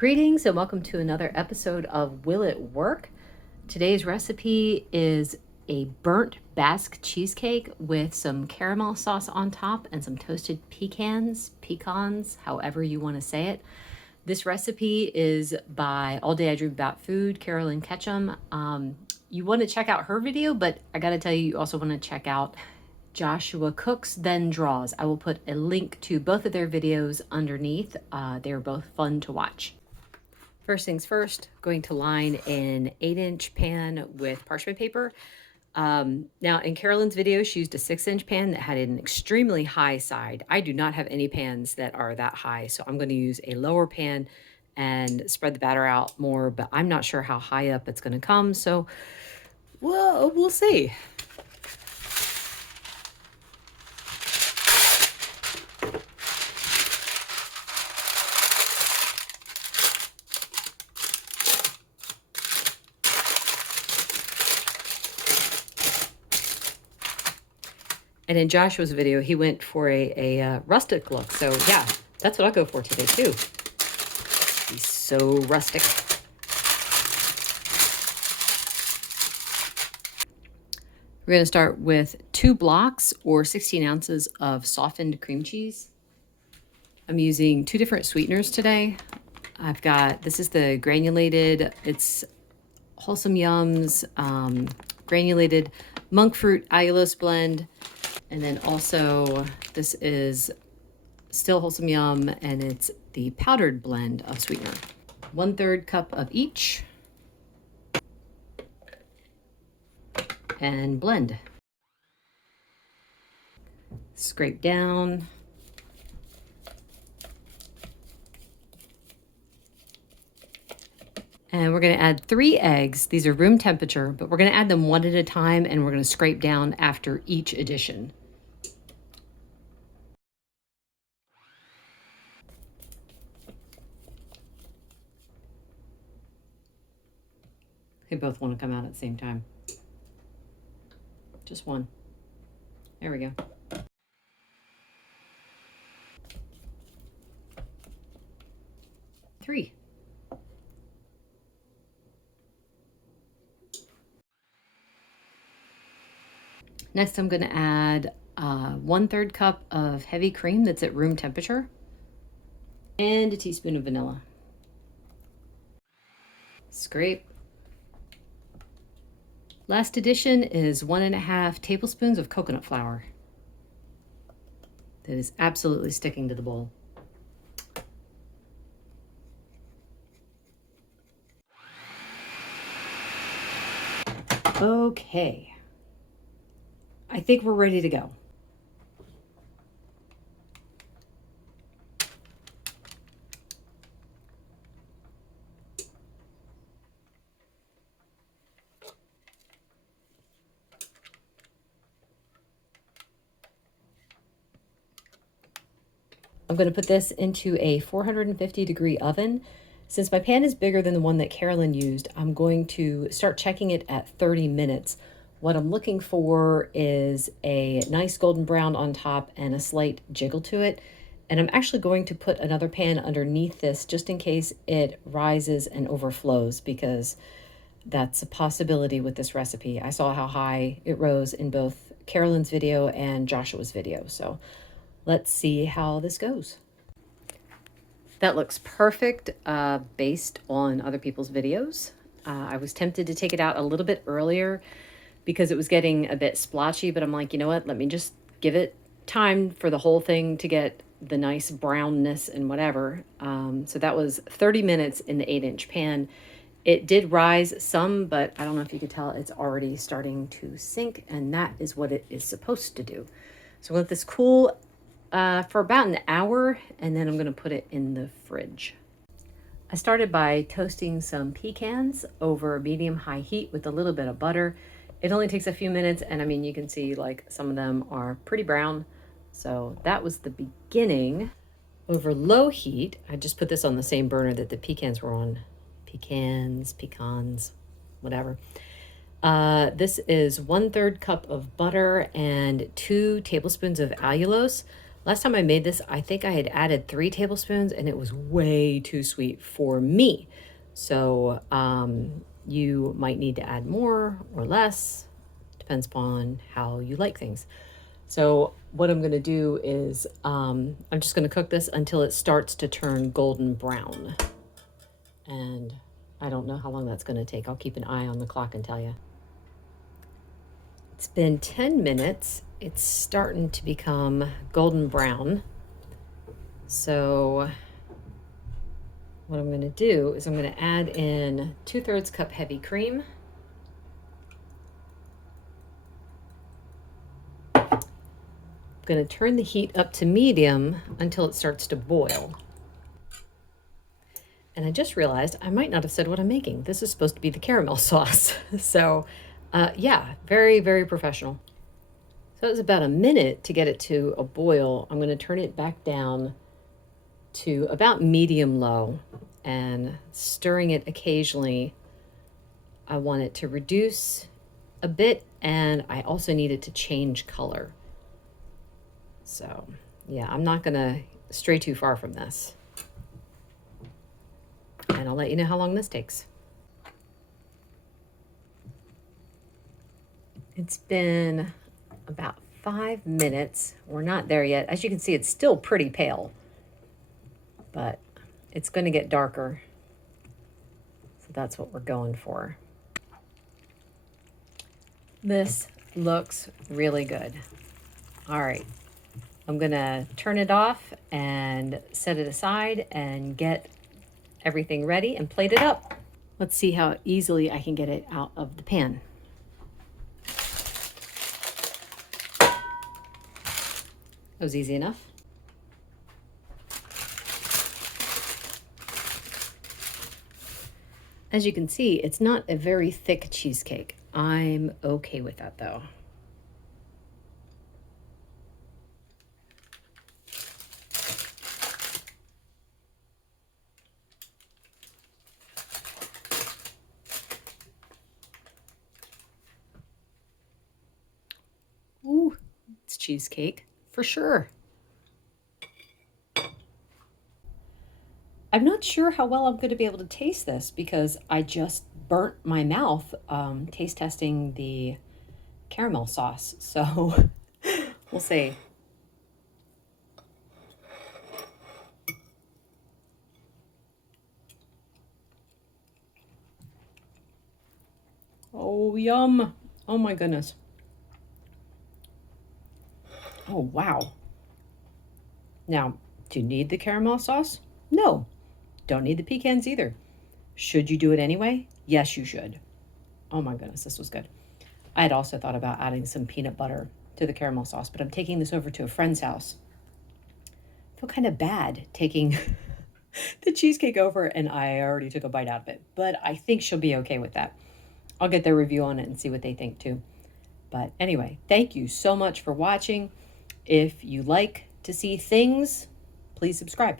Greetings and welcome to another episode of Will It Work? Today's recipe is a burnt Basque cheesecake with some caramel sauce on top and some toasted pecans, however you want to say it. This recipe is by All Day I Dream About Food, Carolyn Ketchum. You want to check out her video, but I got to tell you, you also want to check out Joshuacooksthendraws. I will put a link to both of their videos underneath. They're both fun to watch. First things first, going to line an 8-inch pan with parchment paper. Now in Carolyn's video, she used a 6-inch pan that had an extremely high side. I do not have any pans that are that high, so I'm going to use a lower pan and spread the batter out more, but I'm not sure how high up it's going to come, so we'll see. And in Joshua's video, he went for a rustic look. So yeah, that's what I'll go for today too. He's so rustic. We're going to start with 2 blocks or 16 ounces of softened cream cheese. I'm using 2 different sweeteners today. This is the granulated, it's Wholesome Yums, granulated monk fruit allulose blend. And then also this is still Wholesome Yum, and it's the powdered blend of sweetener. 1/3 cup of each. And blend. Scrape down. And we're going to add 3 eggs. These are room temperature, but we're going to add them one at a time, and we're going to scrape down after each addition. They both want to come out at the same time. Just one. There we go. Three. Next, I'm going to add 1/3 cup of heavy cream that's at room temperature and a teaspoon of vanilla. Scrape. Last addition is 1½ tablespoons of coconut flour. That is absolutely sticking to the bowl. Okay. I think we're ready to go. I'm going to put this into a 450-degree oven. Since my pan is bigger than the one that Carolyn used, I'm going to start checking it at 30 minutes. What I'm looking for is a nice golden brown on top and a slight jiggle to it. And I'm actually going to put another pan underneath this just in case it rises and overflows, because that's a possibility with this recipe. I saw how high it rose in both Carolyn's video and Joshua's video. So let's see how this goes. That looks perfect based on other people's videos. I was tempted to take it out a little bit earlier because it was getting a bit splotchy, but I'm like, you know what? Let me just give it time for the whole thing to get the nice brownness and whatever. So that was 30 minutes in the 8-inch pan. It did rise some, but I don't know if you could tell, it's already starting to sink, and that is what it is supposed to do. So we'll let this cool for about an hour, and then I'm going to put it in the fridge. I started by toasting some pecans over medium-high heat with a little bit of butter. It only takes a few minutes, and I mean, you can see like some of them are pretty brown. So that was the beginning. Over low heat, I just put this on the same burner that the pecans were on. Pecans, whatever. This is 1/3 cup of butter and 2 tablespoons of allulose. Last time I made this, I think I had added 3 tablespoons and it was way too sweet for me. So you might need to add more or less, depends upon how you like things. So what I'm gonna do is I'm just gonna cook this until it starts to turn golden brown. And I don't know how long that's gonna take. I'll keep an eye on the clock and tell you. It's been 10 minutes. It's starting to become golden brown. So what I'm going to do is I'm going to add in 2/3 cup heavy cream. I'm going to turn the heat up to medium until it starts to boil. And I just realized I might not have said what I'm making. This is supposed to be the caramel sauce. So yeah, very, very professional. So it was about a minute to get it to a boil. I'm going to turn it back down to about medium low and stirring it occasionally. I want it to reduce a bit, and I also need it to change color. So yeah, I'm not going to stray too far from this. And I'll let you know how long this takes. It's been about 5 minutes. We're not there yet. As you can see, it's still pretty pale, but it's going to get darker. So that's what we're going for. This looks really good. All right, I'm going to turn it off and set it aside and get everything ready and plate it up. Let's see how easily I can get it out of the pan. That was easy enough. As you can see, it's not a very thick cheesecake. I'm okay with that though. Ooh, it's cheesecake for sure. I'm not sure how well I'm going to be able to taste this because I just burnt my mouth taste testing the caramel sauce. So we'll see. Oh, yum. Oh my goodness. Oh, wow. Now, do you need the caramel sauce? No. Don't need the pecans either. Should you do it anyway? Yes, you should. Oh my goodness, this was good. I had also thought about adding some peanut butter to the caramel sauce, but I'm taking this over to a friend's house. I feel kind of bad taking the cheesecake over, and I already took a bite out of it, but I think she'll be okay with that. I'll get their review on it and see what they think too. But anyway, thank you so much for watching. If you like to see things, please subscribe.